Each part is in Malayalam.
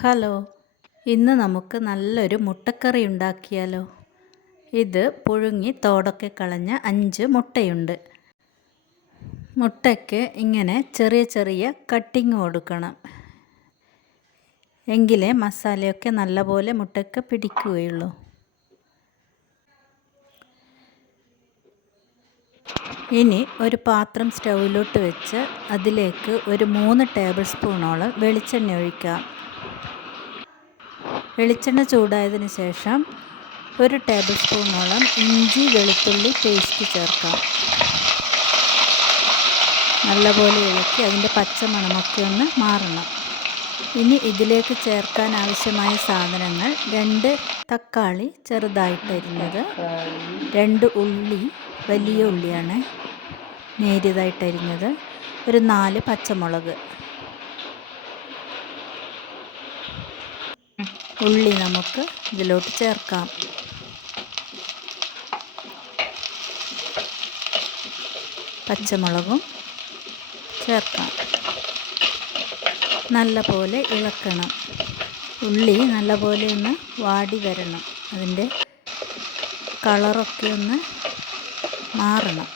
ഹലോ ഇന്ന് നമുക്ക് നല്ലൊരു മുട്ടക്കറി ഉണ്ടാക്കിയാലോ. ഇത് പുഴുങ്ങി തോടൊക്കെ കളഞ്ഞ അഞ്ച് മുട്ടയുണ്ട്. മുട്ടയ്ക്ക് ഇങ്ങനെ ചെറിയ ചെറിയ കട്ടിങ് കൊടുക്കണം എങ്കിലേ മസാലയൊക്കെ നല്ലപോലെ മുട്ടയ്ക്ക് പിടിക്കുകയുള്ളൂ. ഇനി ഒരു പാത്രം സ്റ്റൗവിലോട്ട് വെച്ച് അതിലേക്ക് ഒരു മൂന്ന് ടേബിൾ സ്പൂണോളം വെളിച്ചെണ്ണ ഒഴിക്കാം. വെളിച്ചെണ്ണ ചൂടായതിന് ശേഷം ഒരു ടേബിൾ സ്പൂണോളം ഇഞ്ചി വെളുത്തുള്ളി പേസ്റ്റ് ചേർക്കാം. നല്ലപോലെ ഇളക്കി അതിന്റെ പച്ച മണമൊക്കെ ഒന്ന് മാറണം. ഇനി ഇതിലേക്ക് ചേർക്കാൻ ആവശ്യമായ സാധനങ്ങൾ രണ്ട് തക്കാളി ചെറുതായിട്ടരിഞ്ഞത് രണ്ട് ഉള്ളി വലിയ ഉള്ളിയാണ് നേരിയതായിട്ടരിഞ്ഞത് ഒരു നാല് പച്ചമുളക്. ഉള്ളി നമുക്ക് ഇതിലോട്ട് ചേർക്കാം. പച്ചമുളകും ചേർക്കാം. നല്ല പോലെ ഇളക്കണം. ഉള്ളി നല്ല പോലെ ഒന്ന് വാടി വരണം. അതിന്റെ കളറൊക്കെ ഒന്ന് മാറണം.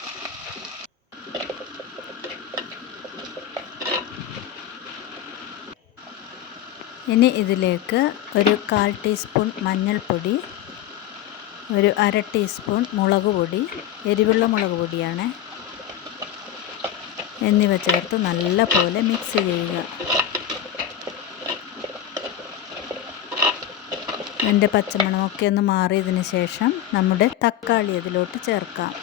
ഇനി ഇതിലേക്ക് ഒരു കാൽ ടീസ്പൂൺ മഞ്ഞൾപ്പൊടി ഒരു അര ടീസ്പൂൺ മുളക് പൊടി എരിവുള്ള മുളക് പൊടിയാണ് എന്നിവ ചേർത്ത് നല്ല പോലെ മിക്സ് ചെയ്യുക. അതിന്റെ പച്ചമണമൊക്കെ ഒന്ന് മാറിയതിന് ശേഷം നമ്മുടെ തക്കാളി അതിലോട്ട് ചേർക്കാം.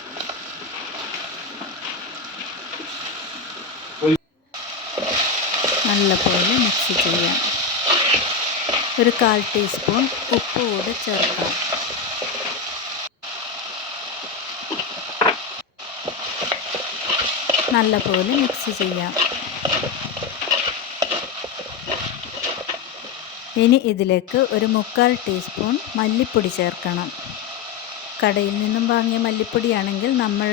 നല്ല പോലെ മിക്സ് ചെയ്യാം. ഒരു കാൽ ടീസ്പൂൺ ഉപ്പ് കൂടെ ചേർക്കാം. നല്ലപോലെ മിക്സ് ചെയ്യാം. ഇനി ഇതിലേക്ക് ഒരു മുക്കാൽ ടീസ്പൂൺ മല്ലിപ്പൊടി ചേർക്കണം. കടയിൽ നിന്നും വാങ്ങിയ മല്ലിപ്പൊടിയാണെങ്കിൽ നമ്മൾ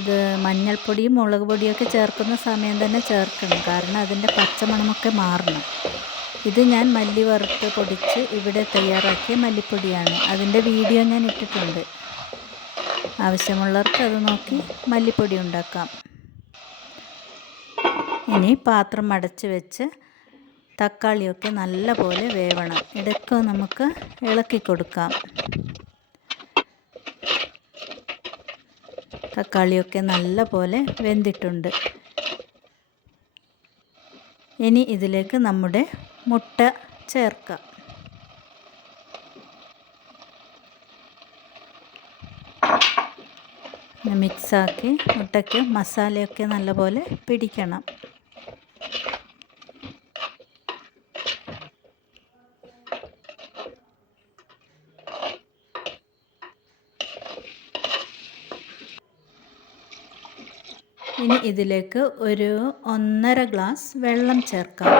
ഇത് മഞ്ഞൾപ്പൊടിയും മുളക് പൊടിയൊക്കെ ചേർക്കുന്ന സമയം തന്നെ ചേർക്കണം. കാരണം അതിന്റെ പച്ചമണമൊക്കെ മാറണം. ഇത് ഞാൻ മല്ലി വറുത്ത് പൊടിച്ച് ഇവിടെ തയ്യാറാക്കിയ മല്ലിപ്പൊടിയാണ്. അതിന്റെ വീഡിയോ ഞാൻ ഇട്ടിട്ടുണ്ട്. ആവശ്യമുള്ളവർക്ക് അത് നോക്കി മല്ലിപ്പൊടി ഉണ്ടാക്കാം. ഇനി പാത്രം അടച്ച് വെച്ച് തക്കാളിയൊക്കെ നല്ലപോലെ വേവണം. ഇടയ്ക്ക് നമുക്ക് ഇളക്കി കൊടുക്കാം. തക്കാളിയൊക്കെ നല്ല പോലെ വെന്തിട്ടുണ്ട്. ഇനി ഇതിലേക്ക് നമ്മുടെ മുട്ട ചേർക്കാം. മിക്സാക്കി മുട്ടയ്ക്ക് മസാലയൊക്കെ നല്ലപോലെ പിടിക്കണം. ഇനി ഇതിലേക്ക് ഒരു ഒന്നര ഗ്ലാസ് വെള്ളം ചേർക്കാം.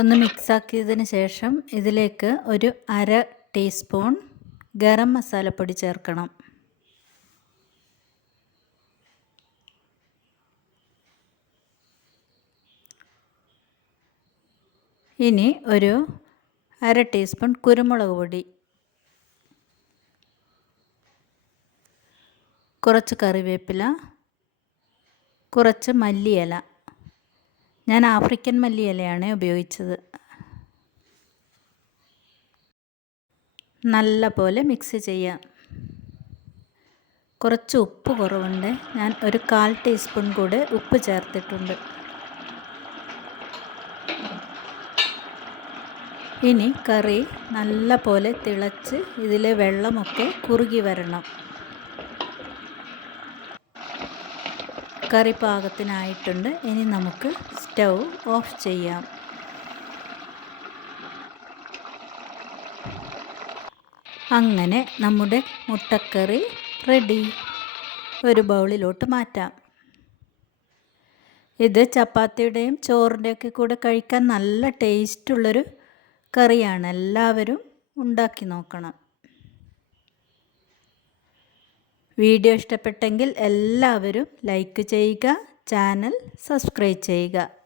ഒന്ന് മിക്സാക്കിയതിന് ശേഷം ഇതിലേക്ക് ഒരു അര ടീസ്പൂൺ ഗരം മസാലപ്പൊടി ചേർക്കണം. ഇനി ഒരു അര ടീസ്പൂൺ കുരുമുളക് പൊടി കുറച്ച് കറിവേപ്പില കുറച്ച് മല്ലിയില. ഞാൻ ആഫ്രിക്കൻ മല്ലിയിലയാണ് ഉപയോഗിച്ചത്. നല്ല പോലെ മിക്സ് ചെയ്യാം. കുറച്ച് ഉപ്പ് കുറവുണ്ട്. ഞാൻ ഒരു കാൽ ടീസ്പൂൺ കൂടെ ഉപ്പ് ചേർത്തിട്ടുണ്ട്. ഇനി കറി നല്ല പോലെ തിളച്ച് ഇതിലെ വെള്ളമൊക്കെ കുറുകി വരണം. കറി പാകത്തിനായിട്ടുണ്ട് ഇനി നമുക്ക് സ്റ്റൗ ഓഫ് ചെയ്യാം. അങ്ങനെ നമ്മുടെ മുട്ടക്കറി റെഡി. ഒരു ബൗളിലോട്ട് മാറ്റാം. ഇത് ചപ്പാത്തിയുടെയും ചോറിന്റെയൊക്കെ കൂടെ കഴിക്കാൻ നല്ല ടേസ്റ്റുള്ളൊരു കറിയാണ്. എല്ലാവരും ഉണ്ടാക്കി നോക്കണം. വീഡിയോ ഇഷ്ടപ്പെട്ടെങ്കിൽ എല്ലാവരും ലൈക്ക് ചെയ്യുക ചാനൽ സബ്സ്ക്രൈബ് ചെയ്യുക.